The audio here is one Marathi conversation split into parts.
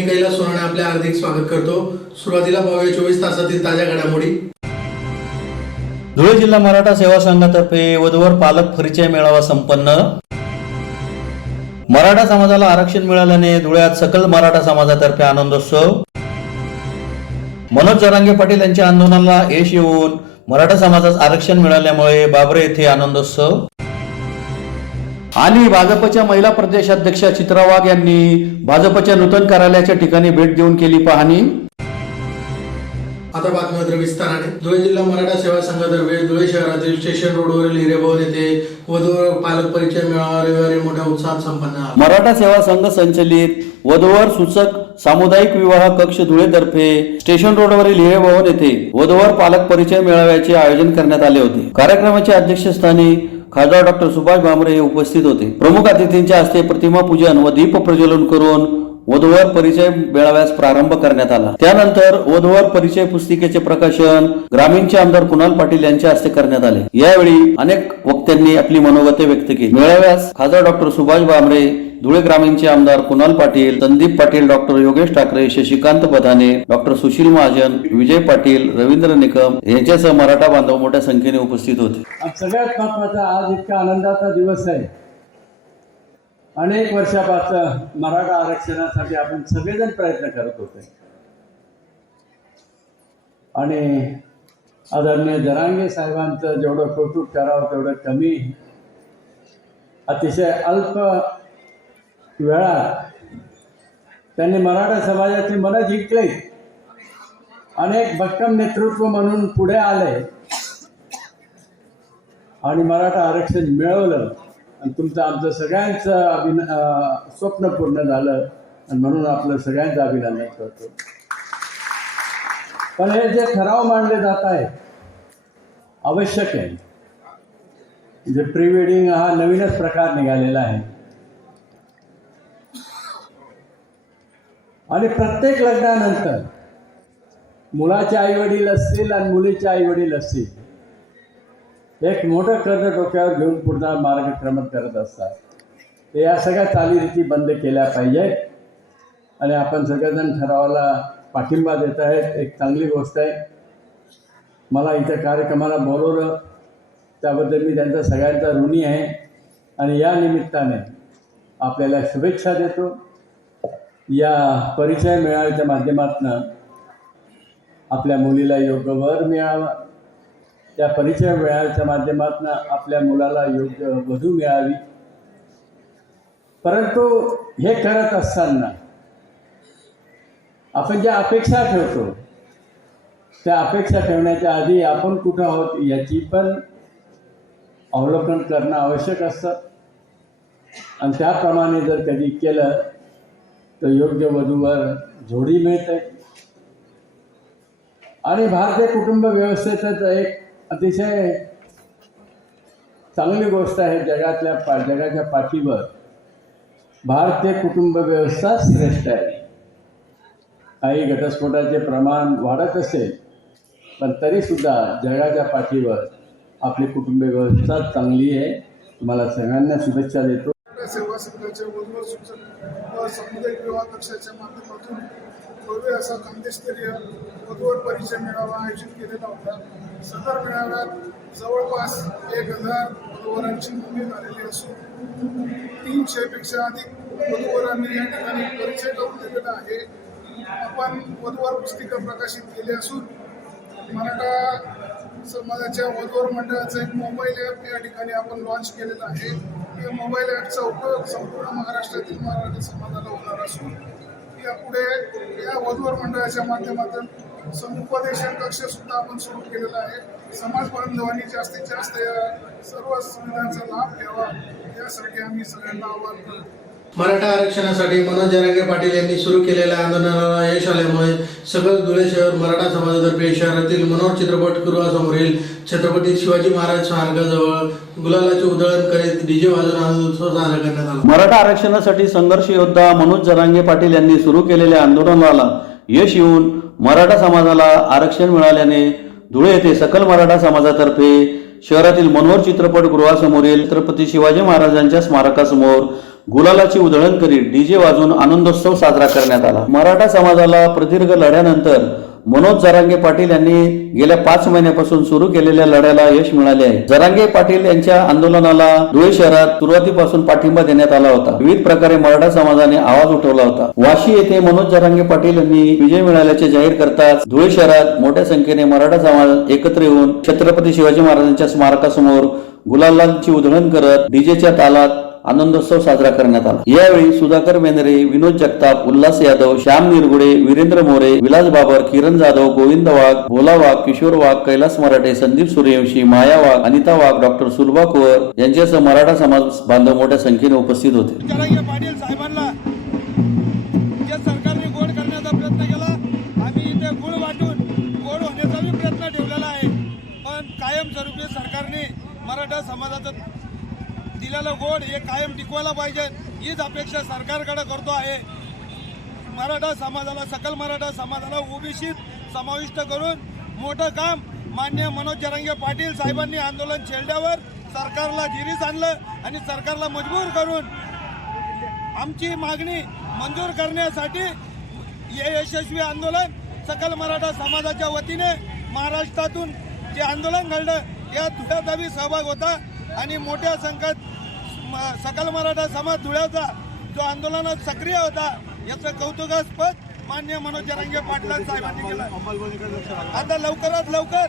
मी कैलास सोनाने आपले हार्दिक स्वागत करतो। सुरुवातीला पाहूया 24 तासातील ताज्या घडामोडी। धुळे जिल्हा मराठा सेवा संघातर्फे वधूवर पालक परिचय मेळावा संपन्न। मराठा समाजाला आरक्षण मिळाल्याने धुळ्यात सकल मराठा समाजातर्फे आनंदोत्सव। मनोज जरांगे पाटील यांच्या आंदोलनाला यश येऊन मराठा समाजास आरक्षण मिळाल्यामुळे बाबरे येथे आनंदोत्सव। आणि भाजपच्या महिला प्रदेशाध्यक्ष चित्रा वाघ यांनी भाजपच्या नूतन कार्यालयाच्या ठिकाणी भेट देऊन केली पाहणी। आता बातमीपत्र विस्ताराने। धुळे जिल्हा मराठा सेवा संघातर्फे धुळे शहरातील स्टेशन रोडवरील हिरेभवन येथे वधूवर पालक परिचय मेळावा रविवारी मोठ्या उत्साहात संपन्न झाला। मराठा सेवा संघ संचलित वधूवर सूचक सामुदायिक विवाह कक्ष धुळेतर्फे स्टेशन रोडवरील हिरेभवन येथे वधूवर पालक परिचय मेळाव्याचे आयोजन करण्यात आले होते। कार्यक्रमाच्या अध्यक्षस्थानी खासदार डॉक्टर सुभाष भामरे हे उपस्थित होते। प्रमुख अतिथींच्या हस्ते प्रतिमा पूजन व दीप प्रज्वलन करून वधूवर परिचय मेळाव्यास प्रारंभ करण्यात आला। त्यानंतर वधूवर परिचय पुस्तिकेचे प्रकाशन ग्रामीणचे आमदार कुणाल पाटील यांच्या हस्ते करण्यात आले। यावेळी अनेक वक्त्यांनी आपली मनोगते व्यक्त केली। मेळाव्यास खासदार डॉक्टर सुभाष भामरे, धुळे ग्रामीणचे आमदार कुणाल पाटील, संदीप पाटील, डॉक्टर योगेश ठाकरे, शशिकांत बधाने, डॉक्टर सुशील महाजन, विजय पाटील, रवींद्र निकम यांच्यासह मराठा बांधव मोठ्या संख्येने उपस्थित होते। सगळ्यात महत्त्वाचा आज इतका आनंदाचा दिवस आहे। अनेक वर्षापासून मराठा आरक्षणासाठी आपण सगळेजण प्रयत्न करत होते आणि आदरणीय जरांगे साहेबांचं जेवढं कौतुक करावं तेवढं कमी। अतिशय अल्प वेळात त्यांनी मराठा समाजाची मनं जिंकली, अनेक भक्कम नेतृत्व म्हणून पुढे आले आणि मराठा आरक्षण मिळवलं आणि तुमचं आमचं सगळ्यांचं स्वप्न पूर्ण झालं आणि म्हणून आपलं सगळ्यांचं अभिनंदन करतो। पण हे जे ठराव मांडले जात आहे आवश्यक आहे। म्हणजे प्री वेडिंग हा नवीनच प्रकार निघालेला आहे आणि प्रत्येक लग्नानंतर मुलाचे आई वडील असतील आणि मुलीचे आई वडील असतील एक मोठं कर्ज डोक्यावर घेऊन पुढचा मार्गक्रमण करत असतात। ते या सगळ्या चालीरीती बंद केल्या पाहिजेत आणि आपण सगळेजण ठरावाला पाठिंबा देत आहेत, एक चांगली गोष्ट आहे। मला इथं कार्यक्रमाला बोलवलं त्याबद्दल मी त्यांचा सगळ्यांचा ऋणी आहे आणि या निमित्ताने आपल्याला शुभेच्छा देतो। या परिचय मेळाव्याच्या माध्यमातून आपल्या मुलीला योग्य वर मिळावा, त्या परिचय मेळाव्याच्या माध्यमातून आपल्या मुलाला योग्य वधू मिळावी। परंतु हे करत असताना आपण ज्या अपेक्षा ठेवतो त्या अपेक्षा ठेवण्याच्या आधी आपण कुठं आहोत याची पण अवलोकन करणं आवश्यक असतं आणि त्याप्रमाणे जर कधी केलं तर योग्य वधूवर जोडी मिळते आणि भारतीय कुटुंब व्यवस्थेचं एक अतिशय चांगली गोष्ट आहे। जगाच्या पाठीवर भारतीय कुटुंब व्यवस्था श्रेष्ठ आहे। काही घटस्फोटाचे प्रमाण वाढत असेल पण तरीसुद्धा जगाच्या पाठीवर आपली कुटुंब व्यवस्था चांगली आहे। तुम्हाला सगळ्यांना शुभेच्छा देतो। सेवा संघाच्या वधूवर सूचक व सामुदायिक विवाह कक्षाच्या माध्यमातून भव्य असा खानदेशस्तरीय वधूवर परिचय मेळावा आयोजित केलेला होता। सदर मेळाव्यात जवळपास 1000 वधूवरांची नोंदणी झालेली असून 300 पेक्षा अधिक वधूवरांनी या ठिकाणी परिचय करून दिलेला आहे। आपण वधूवर पुस्तिका प्रकाशित केली असून मराठा समाजाच्या वधूवर मंडळाचं एक मोबाईल ॲप या ठिकाणी आपण लॉन्च केलेलं आहे। या मोबाईल ॲपचा उपयोग संपूर्ण महाराष्ट्रातील मराठा समाजाला होणार असून यापुढे या वधूवर मंडळाच्या माध्यमातून समुपदेशन कक्ष सुद्धा आपण सुरू केलेला आहे। समाज बांधवांनी जास्तीत जास्त या सर्व सुविधांचा लाभ घ्यावा यासाठी आम्ही सगळ्यांना आवाहन करतो। मराठा आरक्षणासाठी मनोज जरांगे पाटील यांनी सुरू केलेल्या आंदोलनाला यश आल्यामुळे सकल धुळे शहर मराठा समाजातर्फे शहरातील मनोहर चित्रपटगृहासमोरील छत्रपती शिवाजी महाराज स्मारकाजवळ गुलालाचे उधळण करीत डीजे वाजवून आनंदोत्सव साजरा करण्यात आला। मराठा आरक्षणासाठी संघर्ष योद्धा मनोज जरांगे पाटील यांनी सुरू केलेल्या आंदोलनाला यश येऊन मराठा समाजाला आरक्षण मिळाल्याने धुळे येथे सकल मराठा समाजातर्फे शहरातील मनोहर चित्रपटगृहासमोरील छत्रपती शिवाजी महाराजांच्या स्मारकासमोर गुलालाची उधळण करीत डीजे वाजवून आनंदोत्सव साजरा करण्यात आला. मराठा समाजाला प्रदीर्घ लढ्यानंतर मनोज जरांगे पाटील यांनी गेल्या 5 महिन्यापासून सुरू केलेल्या लढ्याला यश मिळाले आहे. जरांगे पाटील यांच्या आंदोलनाला धुळे शहरात सुरुवातीपासून पाठिंबा देण्यात आला होता. विविध प्रकारे मराठा समाजाने आवाज उठवला होता. वाशी येथे मनोज जरांगे पाटील यांनी विजय मिळाल्याचे जाहीर करताच धुळे शहरात मोठ्या संख्येने मराठा समाज एकत्र येऊन छत्रपती शिवाजी महाराजांच्या स्मारकासमोर गुलालाची उधळण करत डीजेच्या तालात आनंदोत्सव साजरा करण्यात आला. यावेळी सुधाकर मेंदरे, विनोद जगताप, उल्हास यादव, श्याम निरगुडे, वीरेंद्र मोरे, विलास बाबर, किरण जाधव, गोविंद वाघ, भोला वाघ, किशोर वाघ, कैलास मराठे, संदीप सूर्यवंशी, माया वाघ, अनिता वाघ, डॉक्टर सुलभा कुवर यांच्यासह मराठा समाज बांधव मोठ्या संख्येने उपस्थित होते. जरांगे पाटील साहेबांना जे सरकारने गोड करण्याचा प्रयत्न केला, आम्ही इथे गुळ वाटून गोड होण्याचा प्रयत्न ठेवलेला आहे. पण कायमस्वरूपी सरकारने मराठा समाजाचं दिलेलं गोड हे कायम टिकवायला पाहिजे, हीच अपेक्षा सरकारकडे करतो आहे. मराठा समाजाला, सकल मराठा समाजाला ओबीसीत समाविष्ट करून मोठं काम माननीय मनोज जरांगे पाटील साहेबांनी आंदोलन छेडल्यावर सरकारला जिरीस आणलं आणि सरकारला मजबूर करून आमची मागणी मंजूर करण्यासाठी हे यशस्वी आंदोलन सकल मराठा समाजाच्या वतीने महाराष्ट्रातून जे आंदोलन घडलं या धुळ्याचा बी सहभाग होता आणि मोठ्या संख्येत सकल मराठा समाज धुळ्याचा जो आंदोलनात सक्रिय होता याचं कौतुकास्पद माननीय मनोज जरांगे पाटील साहेबांनी केलं. आता लवकरात लवकर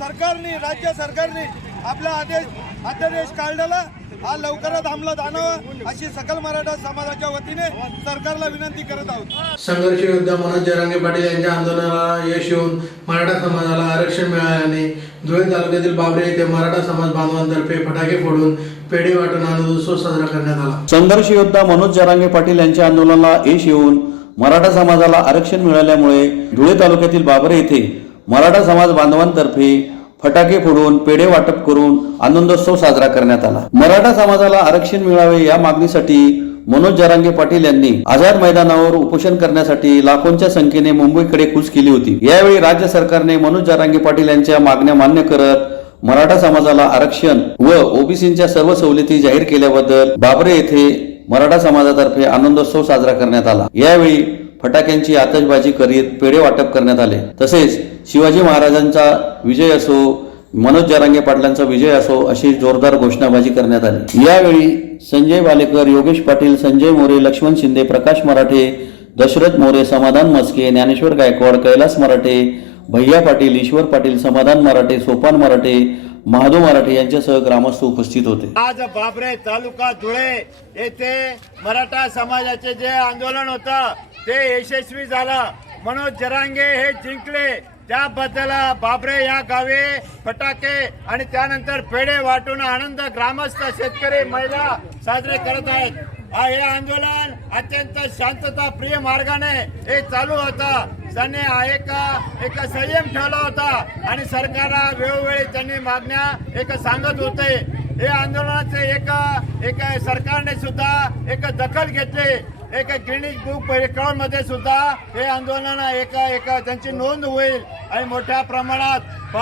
सरकारने, राज्य सरकारने आपला अध्यादेश काढलेला हा लवकरात अंमलात आणावा अशी सकल मराठा समाजाच्या वतीने सरकारला विनंती करत आहोत. संघर्ष योद्धा मनोज जरांगे पाटील यांच्या आंदोलनाला यश येऊन मराठा समाजाला आरक्षण मिळाल्याने धुळे तालुक्यातील बाबरे येथे मराठा समाज बांधवांतर्फे फटाके फोडून पेढे वाटून आनंदोत्सव साजरा करण्यात आला. संघर्ष योद्धा मनोज जरांगे पाटील यांच्या आंदोलनाला यश येऊन मराठा समाजाला आरक्षण मिळाल्यामुळे धुळे तालुक्यातील बाबरे येथे मराठा समाज बांधवांतर्फे फटाके फोडून पेढे वाटप करून आनंदोत्सव साजरा करण्यात आला. मराठा समाजाला आरक्षण मिळावे या मागणीसाठी मनोज जरांगे पाटील यांनी आझाद मैदानावर उपोषण करण्यासाठी लाखोंच्या संख्येने मुंबईकडे कूच केली होती. यावेळी राज्य सरकारने मनोज जरांगे पाटील यांच्या मागण्या मान्य करत मराठा समाजाला आरक्षण व ओबीसींच्या सर्व सवलती जाहीर केल्याबद्दल बाबरे येथे मराठा समाजातर्फे आनंदोत्सव साजरा करण्यात आला. यावेळी फटाक्यांची आतषबाजी करीत पेढे वाटप करण्यात आले. तसेच शिवाजी महाराजांचा विजय असो, मनोज जरांगे पाटलांचा विजय असो अशी जोरदार घोषणाबाजी करण्यात आली. यावेळी संजय बालेकर, योगेश पाटील, संजय मोरे, लक्ष्मण शिंदे, प्रकाश मराठे, दशरथ मोरे, समाधान मस्के, ज्ञानेश्वर गायकवाड, कैलास मराठे, भैया पाटील, ईश्वर पाटील, समाधान मराठे, सोपान मराठे, महादू मराठे यांच्यासह ग्रामस्थ उपस्थित होते. आज बाबरे तालुका धुळे येथे मराठा समाजाचे जे आंदोलन होतं ते यशस्वी झालं. मनोज जरांगे हे जिंकले, त्याबद्दल बाबरे या गावी फटाके आणि त्यानंतर पेढे वाटून आनंद ग्रामस्थ, शेतकरी, महिला साजरे करत आहेत. हे आंदोलन अत्यंत शांतता प्रिय मार्गाने हे चालू होतं. त्यांनी एक संयम ठेवला होता आणि सरकारला वेळोवेळी त्यांनी मागण्या सांगत होते. हे आंदोलनाचे एक सरकारने सुद्धा एक दखल घेतली. एक गिनीज बुक रेकॉर्ड मध्ये सुद्धा हे आंदोलन त्यांची नोंद होईल आणि मोठ्या प्रमाणात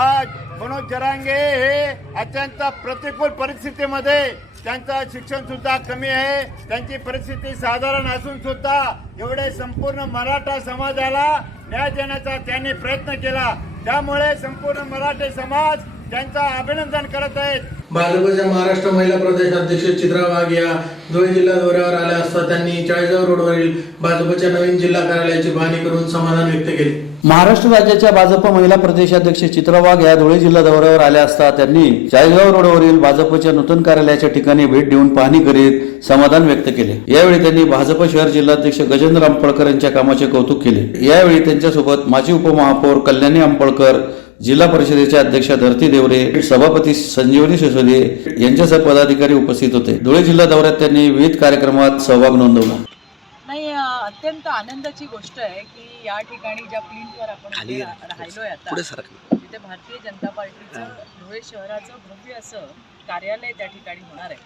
मनोज जरांगे हे अत्यंत प्रतिकूल परिस्थितीमध्ये, त्यांचं शिक्षण सुद्धा कमी आहे, त्यांची परिस्थिती साधारण असून सुद्धा एवढे संपूर्ण मराठा समाजाला न्याय देण्याचा त्यांनी प्रयत्न केला. त्यामुळे संपूर्ण मराठी समाज त्यांचं अभिनंदन करत आहेत. भाजपच्या महाराष्ट्र महिला प्रदेश अध्यक्ष चित्रा वाघ या धुळे जिल्हा दौऱ्यावर आल्या असता त्यांनी चाळीसगाव रोडवरील भाजपच्या नवीन जिल्हा कार्यालयाची पाहणी करून समाधान व्यक्त केले. महाराष्ट्र राज्याच्या भाजप महिला प्रदेशाध्यक्ष चित्रा वाघ या धुळे जिल्हा दौऱ्यावर आल्या असता त्यांनी चाळीसगाव रोडवरील भाजपच्या नूतन कार्यालयाच्या ठिकाणी भेट देऊन पाहणी करीत समाधान व्यक्त केले. यावेळी त्यांनी भाजप शहर जिल्हाध्यक्ष गजेंद्र अंपळकर यांच्या कामाचे कौतुक केले. यावेळी त्यांच्यासोबत माजी उपमहापौर कल्याणी अंपळकर, जिल्हा परिषदेच्या अध्यक्षा धरती देवरे, सभापती संजीवनी सिसोदिये यांच्यासह पदाधिकारी उपस्थित होते. धुळे जिल्हा दौऱ्यात त्यांनी विविध कार्यक्रमात सहभाग नोंदवला. नाही, अत्यंत आनंदाची गोष्ट आहे की या ठिकाणी ज्या प्लिंटवर आपण राहिलोय आता, तिथे भारतीय जनता पार्टीचं धुळे शहराचं भव्य असं कार्यालय त्या ठिकाणी होणार आहे.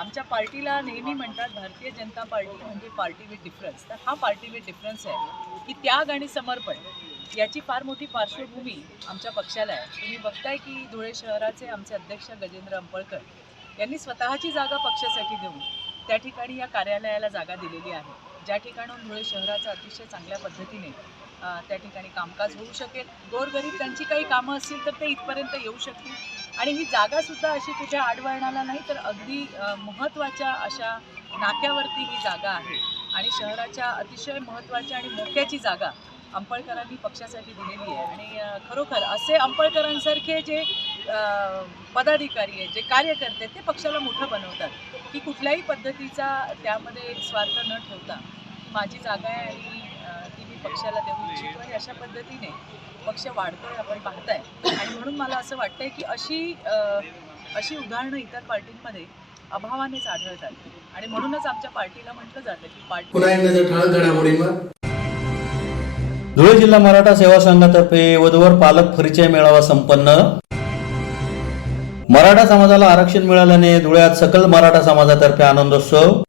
आमच्या पार्टीला नेहमी म्हणतात भारतीय जनता पार्टी म्हणजे पार्टी विथ डिफरन्स. तर हा पार्टी विथ डिफरन्स आहे की त्याग आणि समर्पण याची फार मोठी पार्श्वभूमी आमच्या पक्षाला आहे. तुम्ही बघताय की धुळे शहराचे आमचे अध्यक्ष गजेंद्र अंपळकर यांनी स्वतःची जागा पक्षासाठी देऊन त्या ठिकाणी या कार्यालयाला जागा दिलेली आहे, ज्या ठिकाणाहून धुळे शहराचं अतिशय चांगल्या पद्धतीने त्या ठिकाणी कामकाज होऊ शकेल. गोरगरीब त्यांची काही कामं असतील तर ते इथपर्यंत येऊ शकतील आणि ही जागासुद्धा अशी कुठे आडवळणाला नाही तर अगदी महत्त्वाच्या अशा नाक्यावरती ही जागा आहे आणि शहराच्या अतिशय महत्त्वाच्या आणि मोक्याची जागा अंपळकरांनी पक्षासाठी दिलेली आहे. आणि खरोखर असे अंपळकरांसारखे जे पदाधिकारी आहेत, जे कार्यकर्ते ते पक्षाला मोठं बनवतात की कुठल्याही पद्धतीचा त्यामध्ये स्वार्थ न ठेवता माझी जागा आहे आणि ती मी पक्षाला देऊ इच्छितो आणि अशा पद्धतीने पक्ष वाढतोय आपण पाहताय. आणि म्हणून मला असं वाटतंय की अशी उदाहरणं इतर पार्टींमध्ये अभावानेच आढळतात आणि म्हणूनच आमच्या पार्टीला म्हटलं जातं की पार्टी. पुन्हा एक नजर ठळक घडामोडींवर. धुळे जिल्हा मराठा सेवा संघातर्फे वधूवर पालक परिचय मेळावा संपन्न. मराठा समाजाला आरक्षण मिळाल्याने धुळ्यात सकल मराठा समाजातर्फे आनंदोत्सव.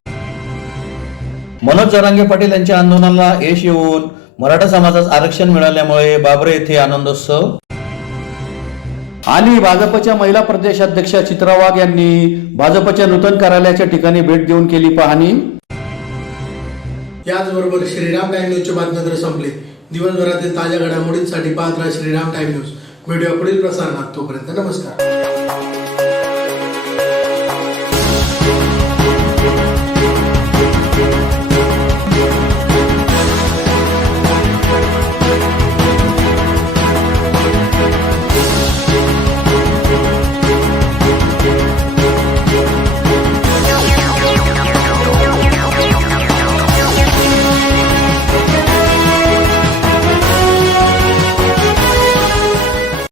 मनोज जरांगे पाटील यांच्या आंदोलनाला यश येऊन मराठा समाजास आरक्षण मिळाल्यामुळे बाबरे येथे आनंदोत्सव. आणि भाजपच्या महिला प्रदेशाध्यक्षा चित्रा वाघ यांनी भाजपच्या नूतन कार्यालयाच्या ठिकाणी भेट देऊन केली पाहणी. याचबरोबर श्रीराम टाइम न्यूजचे बातमीपत्र संपले. दिवसभरातील ताज्या घडामोडींसाठी पाहत राहा श्रीराम टाइम न्यूज. भेटूया पुढील प्रसारणात. तोपर्यंत नमस्कार.